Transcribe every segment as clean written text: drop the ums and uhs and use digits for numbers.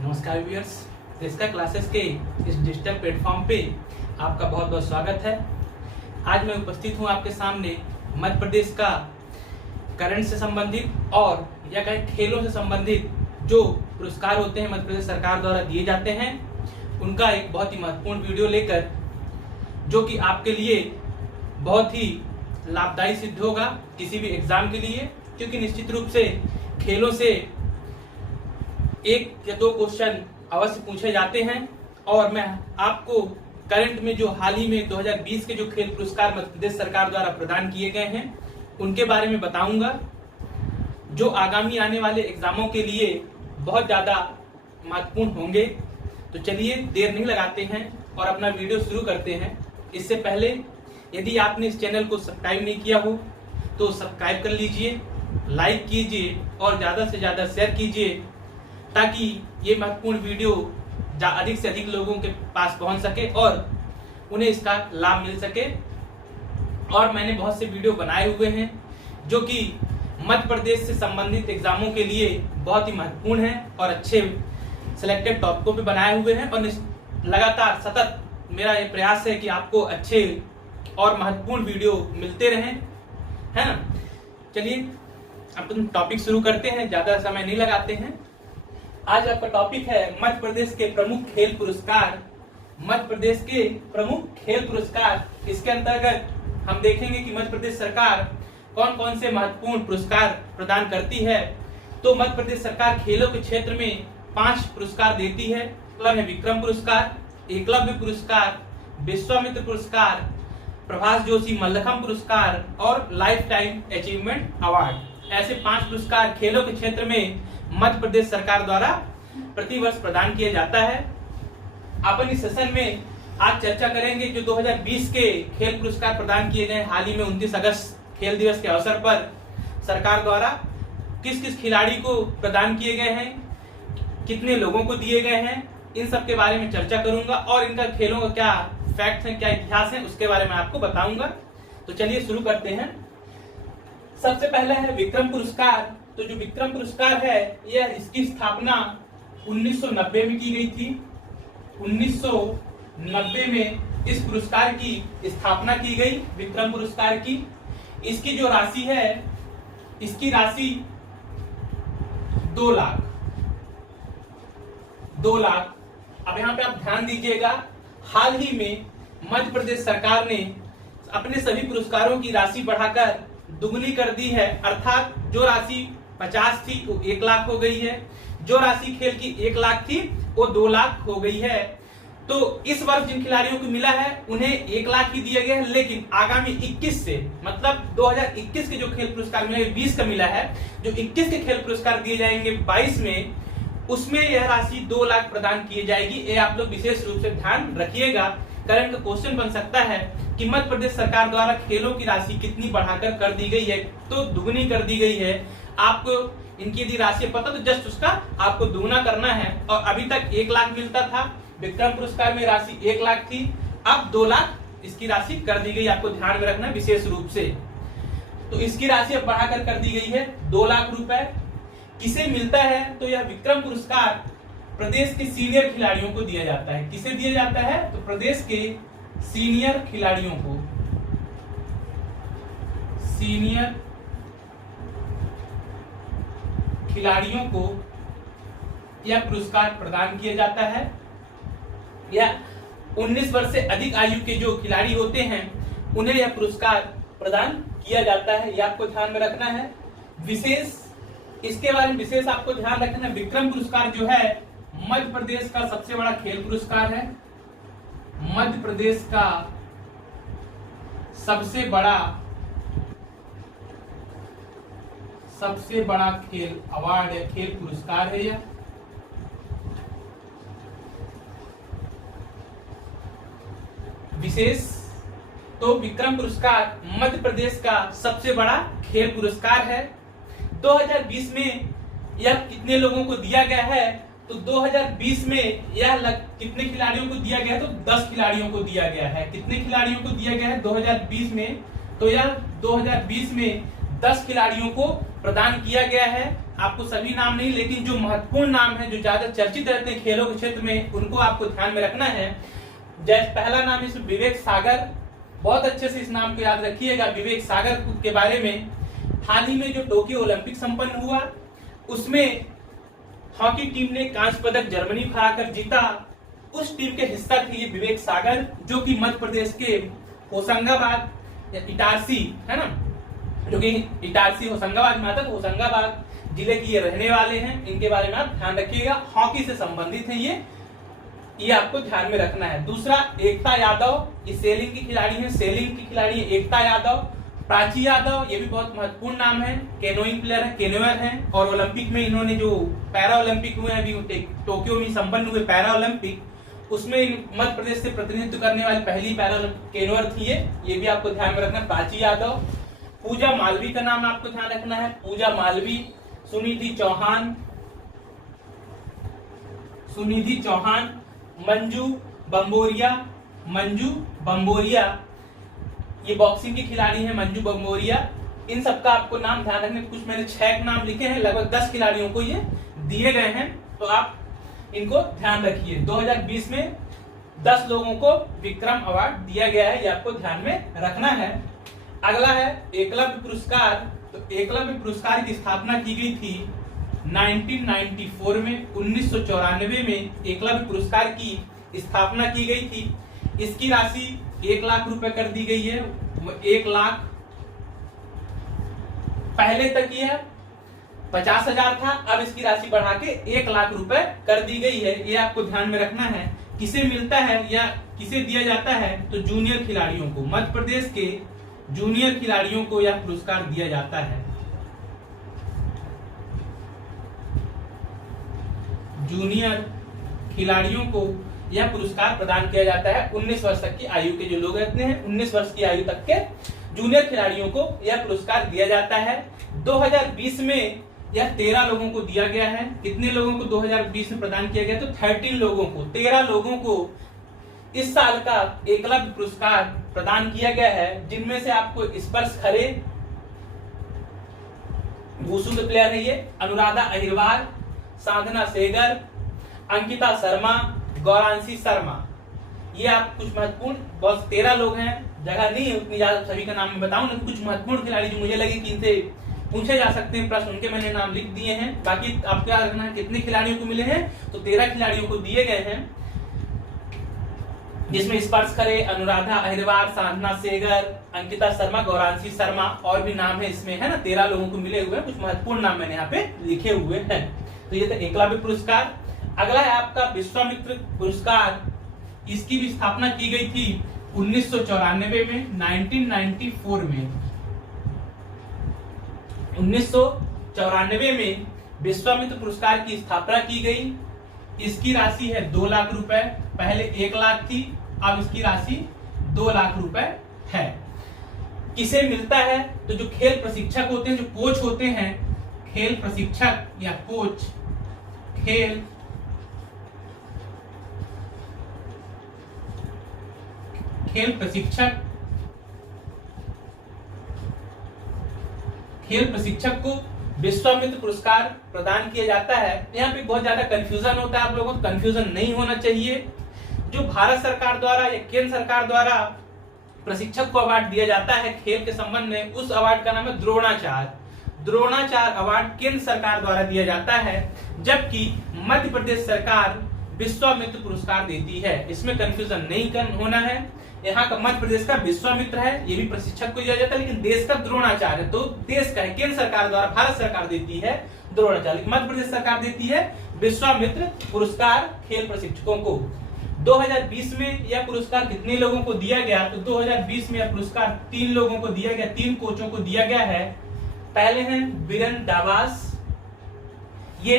नमस्कार व्यूअर्स, रिश्ता क्लासेस के इस डिजिटल प्लेटफॉर्म पे आपका बहुत बहुत स्वागत है। आज मैं उपस्थित हूँ आपके सामने मध्य प्रदेश का करंट से संबंधित और या कहें खेलों से संबंधित जो पुरस्कार होते हैं मध्य प्रदेश सरकार द्वारा दिए जाते हैं, उनका एक बहुत ही महत्वपूर्ण वीडियो लेकर, जो कि आपके लिए बहुत ही लाभदायी सिद्ध होगा किसी भी एग्जाम के लिए, क्योंकि निश्चित रूप से खेलों से एक या दो क्वेश्चन अवश्य पूछे जाते हैं। और मैं आपको करंट में जो हाल ही में 2020 के जो खेल पुरस्कार मध्य प्रदेश सरकार द्वारा प्रदान किए गए हैं उनके बारे में बताऊंगा, जो आगामी आने वाले एग्जामों के लिए बहुत ज्यादा महत्वपूर्ण होंगे। तो चलिए देर नहीं लगाते हैं और अपना वीडियो शुरू करते हैं। इससे पहले यदि आपने इस चैनल को सब्सक्राइब नहीं किया हो तो सब्सक्राइब कर लीजिए, लाइक कीजिए और ज्यादा से ज्यादा शेयर कीजिए, ताकि ये महत्वपूर्ण वीडियो अधिक से अधिक लोगों के पास पहुंच सके और उन्हें इसका लाभ मिल सके। और मैंने बहुत से वीडियो बनाए हुए हैं जो कि मध्य प्रदेश से संबंधित एग्जामों के लिए बहुत ही महत्वपूर्ण हैं और अच्छे सिलेक्टेड टॉपिकों पे बनाए हुए हैं। और लगातार सतत मेरा ये प्रयास है कि आपको अच्छे और महत्वपूर्ण वीडियो मिलते रहें, है ना। चलिए अपन टॉपिक शुरू करते हैं, ज्यादा समय नहीं लगाते हैं। आज आपका टॉपिक है मध्य प्रदेश के प्रमुख खेल पुरस्कार। मध्य प्रदेश के प्रमुख खेल पुरस्कार, इसके अंतर्गत हम देखेंगे कि मध्य प्रदेश सरकार कौन कौन से महत्वपूर्ण पुरस्कार प्रदान करती है। तो मध्य प्रदेश सरकार खेलों के क्षेत्र में 5 पुरस्कार देती है। मतलब है विक्रम पुरस्कार, एकलव्य पुरस्कार, विश्वामित्र पुरस्कार, प्रभास जोशी मल्लखंब पुरस्कार और लाइफ टाइम अचीवमेंट अवार्ड। ऐसे 5 पुरस्कार खेलों के क्षेत्र में मध्य प्रदेश सरकार द्वारा प्रतिवर्ष प्रदान किया जाता है। अपन इस सेशन में आज चर्चा करेंगे जो 2020 के खेल पुरस्कार प्रदान किए गए हाल ही में 29 अगस्त खेल दिवस के अवसर पर सरकार द्वारा किस किस खिलाड़ी को प्रदान किए गए हैं, कितने लोगों को दिए गए हैं, इन सब के बारे में चर्चा करूंगा और इनका खेलों का क्या फैक्ट्स हैं, क्या इतिहास है, उसके बारे में आपको बताऊंगा। तो चलिए शुरू करते हैं। सबसे पहले है विक्रम पुरस्कार। तो जो विक्रम पुरस्कार है यह इसकी स्थापना 1990 में की गई थी। 1990 में इस पुरस्कार की स्थापना की गई, विक्रम पुरस्कार की। इसकी जो राशि है, इसकी राशि 2 लाख। अब यहाँ पे आप ध्यान दीजिएगा, हाल ही में मध्य प्रदेश सरकार ने अपने सभी पुरस्कारों की राशि बढ़ाकर दुगनी कर दी है। अर्थात जो राशि 50 थी वो 1 लाख हो गई है, जो राशि खेल की 1 लाख थी वो 2 लाख हो गई है। तो इस वर्ष जिन खिलाड़ियों को मिला है उन्हें 1 लाख ही दिया गया है, लेकिन आगामी 21 से, मतलब 2021 के जो खेल पुरस्कार मिले 20 का मिला है, जो 21 के खेल पुरस्कार दिए जाएंगे 22 में, उसमें यह राशि 2 लाख प्रदान की जाएगी। ये आप लोग विशेष रूप से ध्यान रखिएगा। करंट का क्वेश्चन बन सकता है कि मध्य प्रदेश सरकार द्वारा खेलों की राशि कितनी बढ़ाकर कर दी गई है, तो दुगनी कर दी गई है। आपको इनकी यदि राशि पता तो जस्ट उसका आपको दुगना करना है। और अभी तक 1 लाख मिलता था, विक्रम पुरस्कार में राशि 1 लाख थी, अब 2 लाख इसकी राशि कर दी गई। आपको ध्यान में रखना विशेष रूप से। तो इसकी राशि अब बढ़ाकर कर दी गई है 2 लाख रुपए। किसे मिलता है? तो यह विक्रम पुरस्कार प्रदेश के सीनियर खिलाड़ियों को दिया जाता है। किसे दिया जाता है? तो प्रदेश के सीनियर खिलाड़ियों को, सीनियर खिलाड़ियों को यह पुरस्कार प्रदान किया जाता है। या 19 वर्ष से अधिक आयु के जो खिलाड़ी होते हैं उन्हें यह पुरस्कार प्रदान किया जाता है। यह आपको ध्यान में रखना है। विशेष इसके बारे में विशेष आपको ध्यान रखना है, विक्रम पुरस्कार जो है मध्य प्रदेश का सबसे बड़ा खेल पुरस्कार है। मध्य प्रदेश का सबसे बड़ा खेल अवार्ड है, खेल पुरस्कार है यह। विशेष तो विक्रम पुरस्कार मध्य प्रदेश का सबसे बड़ा खेल पुरस्कार है। 2020 में यह कितने लोगों को दिया गया है? तो 2020 में यह कितने खिलाड़ियों को दिया गया है? तो 10 खिलाड़ियों को दिया गया है। कितने खिलाड़ियों को दिया गया है 2020 में? तो यह 2020 में 10 खिलाड़ियों को प्रदान किया गया है। आपको सभी नाम नहीं, लेकिन जो महत्वपूर्ण नाम है, जो ज्यादा चर्चित रहते हैं खेलों के क्षेत्र में, उनको आपको ध्यान में रखना है। जैसे पहला नाम इसमें विवेक सागर, बहुत अच्छे से इस नाम को याद रखिएगा। विवेक सागर के बारे में, हाल ही में जो टोक्यो ओलंपिक संपन्न हुआ, उसमें हॉकी टीम ने कांस्य पदक जर्मनी को हराकर जीता। उस टीम के हिस्सा थे ये विवेक सागर, जो कि मध्य प्रदेश के होशंगाबाद या इटारसी है ना, जो कि इटारसी होशंगाबाद में आता है, तो होशंगाबाद जिले की ये रहने वाले हैं। इनके बारे में आप ध्यान रखिएगा, हॉकी से संबंधित है ये आपको ध्यान में रखना है। दूसरा एकता यादव, ये सेलिंग की खिलाड़ी है, सेलिंग की खिलाड़ी है एकता यादव। प्राची यादव, ये भी बहुत महत्वपूर्ण नाम है, कैनोइंग प्लेयर है, कैनोअर है, और ओलंपिक में इन्होंने जो पैरा ओलंपिक हुए अभी टोक्यो में संपन्न हुए पैरा ओलंपिक, उसमें मध्य प्रदेश से प्रतिनिधित्व करने वाली पहली पैरा कैनोअर थी ये भी आपको ध्यान में रखना, प्राची यादव। पूजा मालवी का नाम आपको ध्यान रखना है, पूजा मालवी। सुनिधि चौहान, मंजू बम्बोरिया, ये बॉक्सिंग की खिलाड़ी है मंजू बम्बोरिया। इन सबका आपको नाम ध्यान रखने, कुछ मैंने 6 नाम लिखे हैं, लगभग 10 खिलाड़ियों को ये दिए गए हैं, तो आप इनको ध्यान रखिए। 2020 में 10 लोगों को विक्रम अवार्ड दिया गया है, ये आपको ध्यान में रखना है। अगला है एकलव्य पुरस्कार। तो एकलव्य पुरस्कार की स्थापना की गई थी 1994 में, 1994 में एकलव्य पुरस्कार की स्थापना की गई थी। इसकी राशि 1 लाख रुपए कर दी गई है। 1 लाख पहले तक यह 50,000 था, अब इसकी राशि बढ़ा के 1 लाख रुपए कर दी गई है, ये आपको ध्यान में रखना है। किसे मिलता है या किसे दिया जाता है, तो जूनियर खिलाड़ियों को, मध्य प्रदेश के जूनियर खिलाड़ियों को यह पुरस्कार दिया जाता है। जूनियर खिलाड़ियों को यह पुरस्कार प्रदान किया जाता है। 19 वर्ष तक की आयु के जो लोग रहते हैं, 19 वर्ष की आयु तक के जूनियर खिलाड़ियों को यह पुरस्कार दिया जाता है। 2020 में यह 13 लोगों को दिया गया है। कितने लोगों को 2020 में प्रदान किया गया, तो 13 लोगों को, 13 लोगों को इस साल का एकलव्य पुरस्कार प्रदान किया गया है, जिनमें से आपको स्पर्श खरे, वुशु के प्लेयर है ये, अनुराधा अहिरवार, साधना सेगर, अंकिता शर्मा, गौरांशी शर्मा, ये आप कुछ महत्वपूर्ण, बस 13 लोग हैं, जगह नहीं है उतनी ज्यादा सभी का नाम मैं बताऊं, लेकिन कुछ महत्वपूर्ण खिलाड़ी जो मुझे लगे कि इनसे पूछे जा सकते हैं प्रश्न, उनके मैंने नाम लिख दिए हैं। बाकी आपको याद रखना है कितने खिलाड़ियों को मिले हैं, तो 13 खिलाड़ियों को दिए गए हैं, जिसमें स्पर्श खरे, अनुराधा अहिरवार, साधना सेगर, अंकिता शर्मा, गौरांशी शर्मा, और भी नाम है इसमें, है ना, 13 लोगों को मिले हुए हैं। कुछ महत्वपूर्ण नाम मैंने यहाँ पे लिखे हुए हैं। तो ये था एकलव्य पुरस्कार। अगला है आपका विश्वामित्र पुरस्कार। इसकी भी स्थापना की गई थी 1994 में, 1994 में, 1994 में विश्वामित्र पुरस्कार की स्थापना की गई। इसकी राशि है 2 लाख रुपए, पहले 1 लाख थी, अब इसकी राशि 2 लाख रुपए है। किसे मिलता है, तो जो खेल प्रशिक्षक होते हैं, जो कोच होते हैं, खेल प्रशिक्षक या कोच, खेल प्रशिक्षक को विश्वामित्र पुरस्कार प्रदान किया जाता है। यहाँ पे बहुत ज्यादा कंफ्यूजन होता है, आप लोगों को कंफ्यूजन नहीं होना चाहिए। जो भारत सरकार द्वारा या केंद्र सरकार द्वारा प्रशिक्षक को अवार्ड दिया जाता है खेल के संबंध में, उस अवार्ड का नाम है द्रोणाचार्य अवार्ड केंद्र सरकार द्वारा दिया जाता है, जबकि मध्य प्रदेश सरकार विश्वामित्र पुरस्कार देती है। इसमें कंफ्यूजन नहीं होना है। यहाँ का मध्य प्रदेश का विश्वामित्र है, ये भी प्रशिक्षक को दिया जाता है, लेकिन देश का द्रोणाचार्य, तो देश का है, केंद्र सरकार द्वारा भारत सरकार देती है द्रोणाचार्य, मध्य प्रदेश सरकार देती है विश्वामित्र पुरस्कार खेल प्रशिक्षकों को। 2020 में यह पुरस्कार कितने लोगों को दिया गया, तो 2020 में यह पुरस्कार 3 लोगों को दिया गया, 3 कोचों को दिया गया है। पहले हैं बीरेन दावास, ये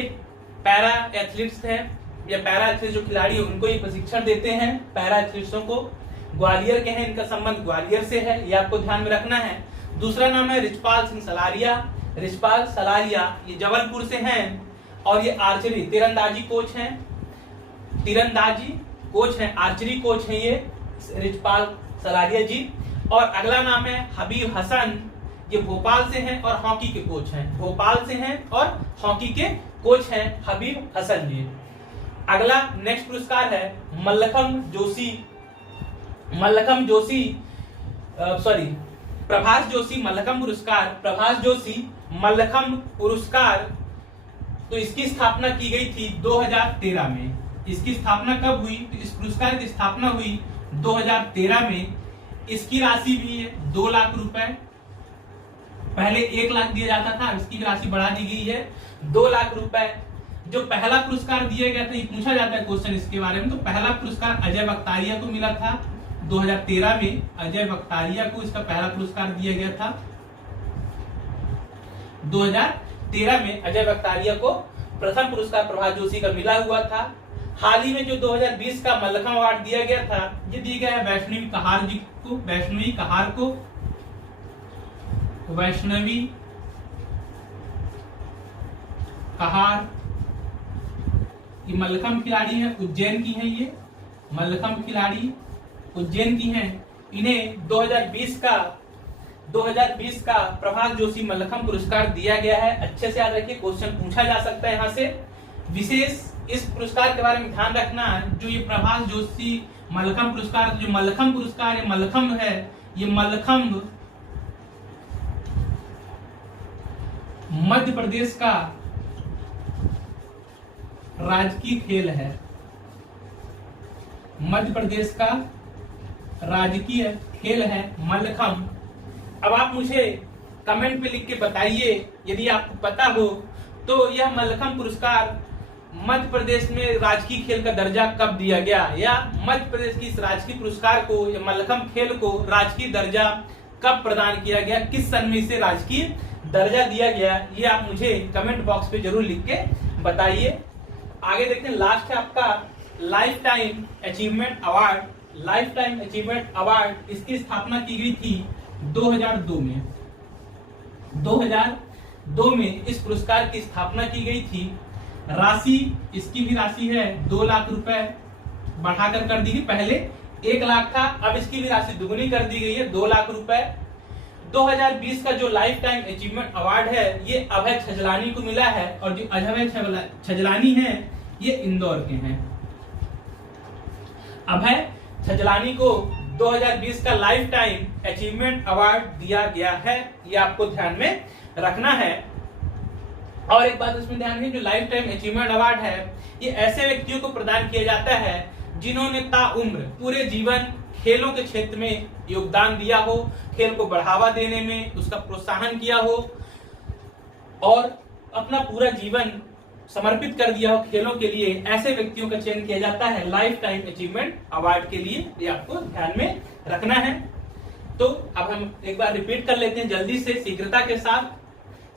पैरा एथलीट्स हैं, या पैरा एथलीट जो खिलाड़ी है उनको ये प्रशिक्षण देते हैं, पैरा एथलीट्सों को। ग्वालियर के हैं, इनका संबंध ग्वालियर से है, ये आपको ध्यान में रखना है। दूसरा नाम है रिचपाल सिंह सलारिया, ये जबलपुर से हैं, और ये आर्चरी तीरंदाजी कोच हैं, आर्चरी कोच हैं ये रिचपाल सलारिया जी। और अगला नाम है हबीब हसन, ये भोपाल से हैं और हॉकी के कोच हैं, भोपाल से हैं और हॉकी के कोच हैं हबीब हसन जी। अगला नेक्स्ट पुरस्कार है प्रभाष जोशी मल्लखंब पुरस्कार। तो इसकी स्थापना की गई थी 2013 में। इसकी स्थापना कब हुई? तो इस पुरस्कार की स्थापना हुई 2013 में। इसकी राशि भी है 2 लाख रुपए, पहले 1 लाख दिया जाता था, इसकी राशि बढ़ा दी गई है 2 लाख रुपए। जो पहला पुरस्कार दिया गया था, ये पूछा जाता है क्वेश्चन इसके बारे में, तो पहला पुरस्कार अजय बख्तारिया को मिला था 2013 में। अजय बख्तारिया को इसका पहला पुरस्कार दिया गया था 2013 में। अजय बख्तारिया को प्रथम पुरस्कार प्रभाष जोशी का मिला हुआ था। हाल ही में जो 2020 का मल्लखंब अवार्ड दिया गया था, ये दिया गया है वैष्णवी कहार जी को, वैष्णवी कहार। ये मल्लखंब खिलाड़ी है, उज्जैन की है, ये मल्लखंब खिलाड़ी उज्जैन की हैं। इन्हें 2020 का प्रभाष जोशी मल्लखंब पुरस्कार दिया गया है। अच्छे से याद रखिए, क्वेश्चन पूछा जा सकता है यहाँ से। विशेष इस पुरस्कार के बारे में ध्यान रखना, जो ये प्रभाष जोशी मल्लखंब पुरस्कार, जो मल्लखंब पुरस्कार है, मल्लखंब है, ये मल्लखंब मध्य प्रदेश का राजकीय खेल है। मध्य प्रदेश का राजकीय खेल है मल्लखंब। अब आप मुझे कमेंट पे लिख के बताइए, यदि आपको पता हो, तो यह मल्लखंब पुरस्कार मध्य प्रदेश में राजकीय खेल का दर्जा कब दिया गया, या मध्य प्रदेश की इस राजकीय पुरस्कार को या मल्लखंब खेल को राजकीय दर्जा कब प्रदान किया गया, किस सन में इसे राजकीय दर्जा दिया गया, ये आप मुझे कमेंट बॉक्स पे जरूर लिख के बताइए। आगे देखते हैं, लास्ट है आपका life time achievement award. Life time achievement award, इसकी स्थापना की गई थी 2002 में। 2002 में इस पुरस्कार की स्थापना की गई थी। राशि, इसकी भी राशि है 2 लाख रुपए, बढ़ाकर कर दी गई। पहले 1 लाख था, अब इसकी भी राशि दुगुनी कर दी गई है 2 लाख रुपए। 2020 का जो लाइफ टाइम अचीवमेंट अवार्ड है, ये अभय छजलानी को मिला है, और जो अभय छजलानी है ये इंदौर के हैं। अभय छजलानी को 2020 का लाइफ टाइम अचीवमेंट अवार्ड दिया गया है, ये आपको ध्यान में रखना है। और एक बात इसमें ध्यान रखिए, जो लाइफ टाइम अचीवमेंट अवार्ड है, ये ऐसे व्यक्तियों को प्रदान किया जाता है जिन्होंने ताउम्र पूरे जीवन खेलों के क्षेत्र में योगदान दिया हो, खेल को बढ़ावा देने में उसका प्रोत्साहन किया हो, और अपना पूरा जीवन समर्पित कर दिया हो खेलों के लिए। ऐसे व्यक्तियों का चयन किया जाता है लाइफ टाइम अचीवमेंट अवार्ड के लिए, ये आपको ध्यान में रखना है। तो अब हम एक बार रिपीट कर लेते हैं जल्दी से, शीघ्रता के साथ।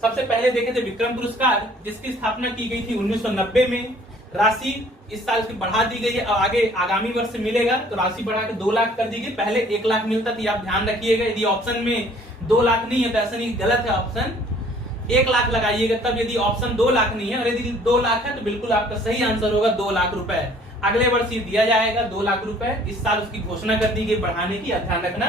सबसे पहले देखे थे विक्रम पुरस्कार, जिसकी स्थापना की गई थी 1990 में। राशि इस साल की बढ़ा दी गई है, आगे आगामी वर्ष से मिलेगा तो राशि बढ़ा के 2 लाख कर दी गई। पहले 1 लाख मिलता था, आप ध्यान रखिएगा। यदि ऑप्शन में 2 लाख नहीं है तो ऐसा नहीं, गलत है ऑप्शन, 1 लाख लगाइएगा तब, यदि ऑप्शन 2 लाख नहीं है, और यदि 2 लाख है तो बिल्कुल आपका सही आंसर होगा 2 लाख रुपए। अगले वर्ष ये दिया जाएगा 2 लाख रुपए। इस साल उसकी घोषणा कर दी गई बढ़ाने की, ध्यान रखना।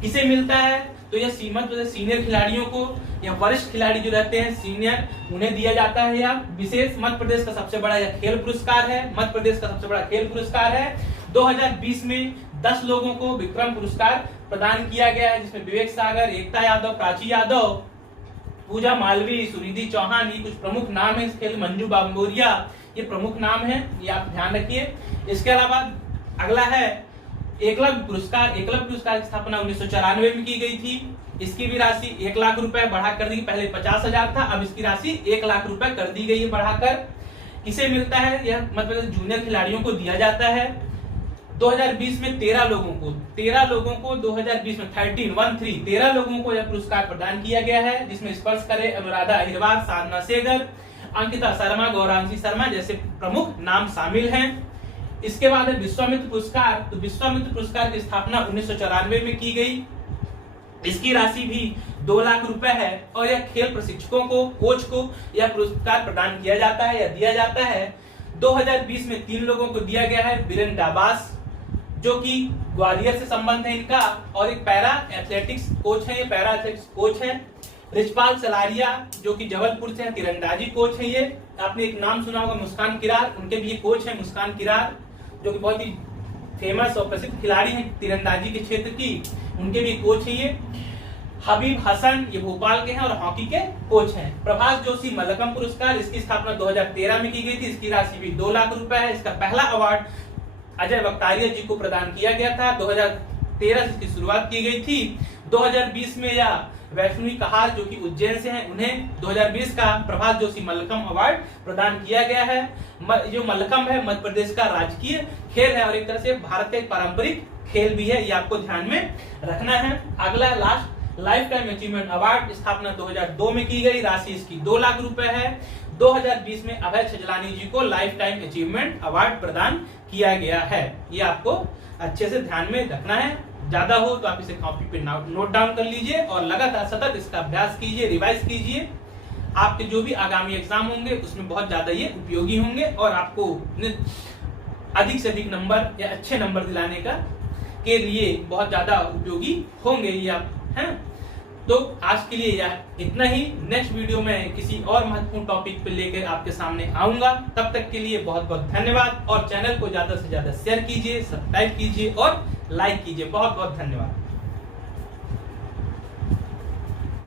किसे मिलता है तो यह सीनियर खिलाड़ियों को या वरिष्ठ खिलाड़ी जो रहते हैं सीनियर, उन्हें दिया जाता है। या विशेष मध्य प्रदेश का सबसे बड़ा यह खेल पुरस्कार है, मध्य प्रदेश का सबसे बड़ा खेल पुरस्कार है। 2020 में 10 लोगों को विक्रम पुरस्कार प्रदान किया गया है, जिसमें विवेक सागर, एकता यादव, प्राची यादव, पूजा मालवी, सुनिधि चौहान, ये कुछ प्रमुख नाम है इस खेल। मंजू बांबोरिया, ये प्रमुख नाम है, ये आप ध्यान रखिए। इसके अलावा अगला है एकलव्य पुरस्कार। एकलव्य पुरस्कार की स्थापना 1994 में की गई थी। इसकी भी राशि 1 लाख रुपए बढ़ा कर दी, पहले 50,000 था, अब इसकी राशि 1 लाख रुपए कर दी गई है बढ़ाकर। किसे मिलता है, यह मतलब जूनियर खिलाड़ियों को दिया जाता है। 2020 में 13 लोगों को 2020 में 13 लोगों को यह पुरस्कार प्रदान किया गया है, जिसमें स्पर्श करे अनुराधा अहिरवार, साधना सेगर, अंकिता शर्मा, गौरांशी शर्मा जैसे प्रमुख नाम शामिल हैं। इसके बाद है विश्वामित्र पुरस्कार। तो विश्वामित्र पुरस्कार की स्थापना 1994 में की गई। इसकी राशि भी 2 लाख रुपए है, और यह खेल प्रशिक्षकों को, कोच को यह पुरस्कार प्रदान किया जाता है या दिया जाता है। 2020 में 3 लोगों को दिया गया है। बीरेन डाबास, जो कि ग्वालियर से संबंध है इनका, और एक पैरा एथलेटिक्स कोच है, ये पैरा एथलेटिक्स कोच है। रिचपाल सलारिया जो कि जबलपुर से है, तीरंदाजी कोच है ये। आपने एक नाम सुना होगा मुस्कान किरार, उनके भी ये कोच है मुस्कान किरार, जो कि बहुत ही फेमस और प्रसिद्ध खिलाड़ी हैं तीरंदाजी के क्षेत्र की, उनके भी कोच है ये। हबीब हसन ये भोपाल के हैं और हॉकी के कोच हैं। प्रभास जोशी मल्लखम्ब पुरस्कार, इसकी स्थापना 2013 में की गई थी। इसकी राशि भी 2 लाख रुपए है। इसका पहला अवार्ड अजय वक्तारिया जी को प्रदान किया गया था। 2013 से इसकी शुरुआत की गई थी। 2020 में या वैष्णवी कहार जो कि उज्जैन से हैं, उन्हें 2020 का प्रभास जोशी मल्लखम्ब अवार्ड प्रदान किया गया है। जो मल्लखम्ब है मध्य प्रदेश का राजकीय खेल है और एक तरह से भारत का एक पारंपरिक खेल भी है, ये आपको ध्यान में रखना है। अगला last life time achievement award, स्थापना 2002 में की गई, राशि इसकी 2 लाख रुपए है। 2020 में अभय छजलानी जी को लाइफ टाइम अचीवमेंट अवार्ड प्रदान किया गया है। ये आपको अच्छे से ध्यान में रखना है। ज्यादा हो तो आप इसे कॉपी पे नोट डाउन कर लीजिए और लगातार सतत इसका अभ्यास कीजिए, रिवाइज कीजिए। आपके जो भी आगामी एग्जाम होंगे उसमें बहुत ज्यादा ये उपयोगी होंगे और आपको अधिक से अधिक नंबर या अच्छे नंबर दिलाने का के लिए बहुत ज्यादा उपयोगी होंगे ये आप हैं। तो आज के लिए यह इतना ही। नेक्स्ट वीडियो में किसी और महत्वपूर्ण टॉपिक पे लेकर आपके सामने आऊंगा। तब तक के लिए बहुत बहुत धन्यवाद और चैनल को ज्यादा से ज्यादा शेयर कीजिए, सब्सक्राइब कीजिए और लाइक कीजिए। बहुत बहुत धन्यवाद।